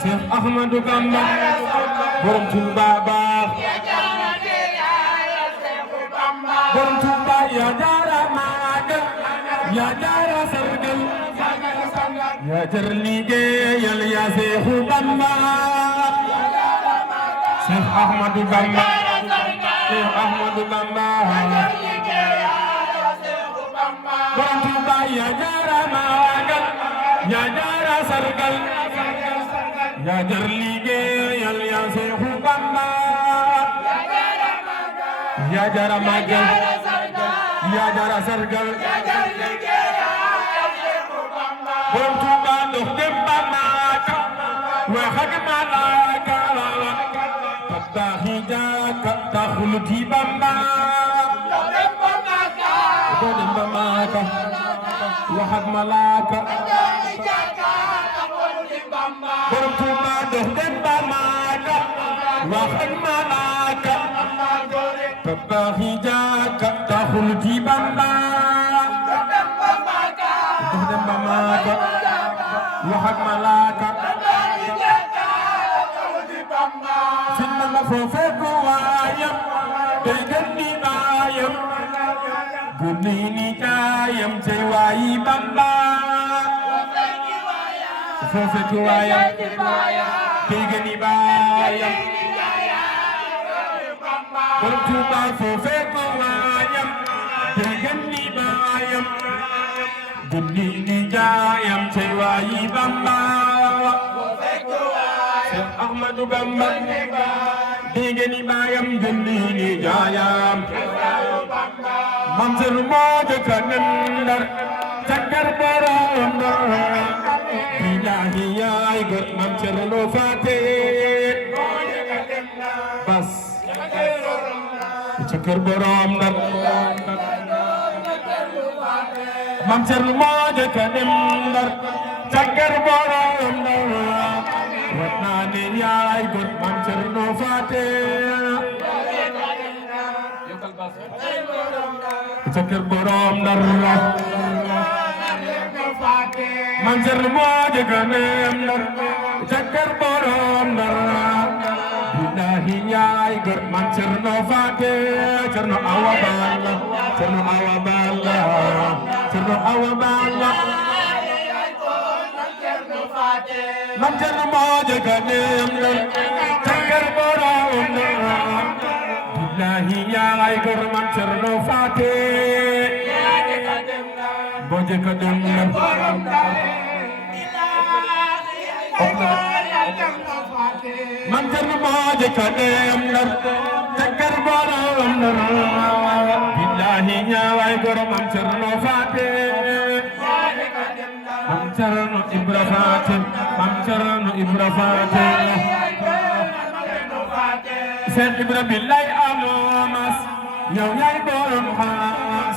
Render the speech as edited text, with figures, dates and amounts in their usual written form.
Cheikh Ahmadou Bamba borom Touba baax borom Touba ya jara magal ya jara sargal ya jar liggéeyal ya Cheikh Bamba Cheikh Ahmadou Bamba Cheikh Ahmadou Bamba borom Touba ya jara magal ya jara sargal ya jar liggéeyal ya Cheikh Bamba ya jara magal ya jara sargal borom Touba dox dem ba Maka wax ak malaaka tabaxi jaaka taxul ci Bamba dox dem ba Maka wax ak malaaka borom Touba dox dem ba Maka wax ak malaaka tabaxi jaaka taxul ci Bamba dox dem ba Maka wax ak malaaka sinna la foofe ko waayam day gën di baayam guddi ni jaayam cey waayi Bamba foofe ko waayam day gën di baayam borom Touba foofe ko waayam day gën di baayam guddi ni jaayam cey waayi Bamba Cheikh Ahmadou Bamba dégg ni baayam guddi ni jaayam mam selu moo jëkk a nem Ndar caggar borom Ndar billahi yaay gor mam Cerno Faate bas caggar borom Ndar mam Cerno moo jëkk a nem Ndar caggar borom Ndar wat naa ne yaay gor mam Cerno Faate caggar borom Ndar mam Cerno moo jëkk a nem Ndar caggar borom Ndar billahi yaay gor mam Cerno Faate Cerno Awa Balla Cerno Awa Balla Cerno Awa Balla mam Cerno moo jëkk a nem Ndar caggar borom Ndar billahi yaay gor mam Cerno Faate moo jëkk a dem Ndar mam Cerno moo jëkk a dem Ndar caggar borom Ndar billahi yaay gor mam Cerno Faate mam Cerno Ibra Faate mam Cerno Ibra Faate Seex Ibra billahi amoo mas yow yaay borom xaas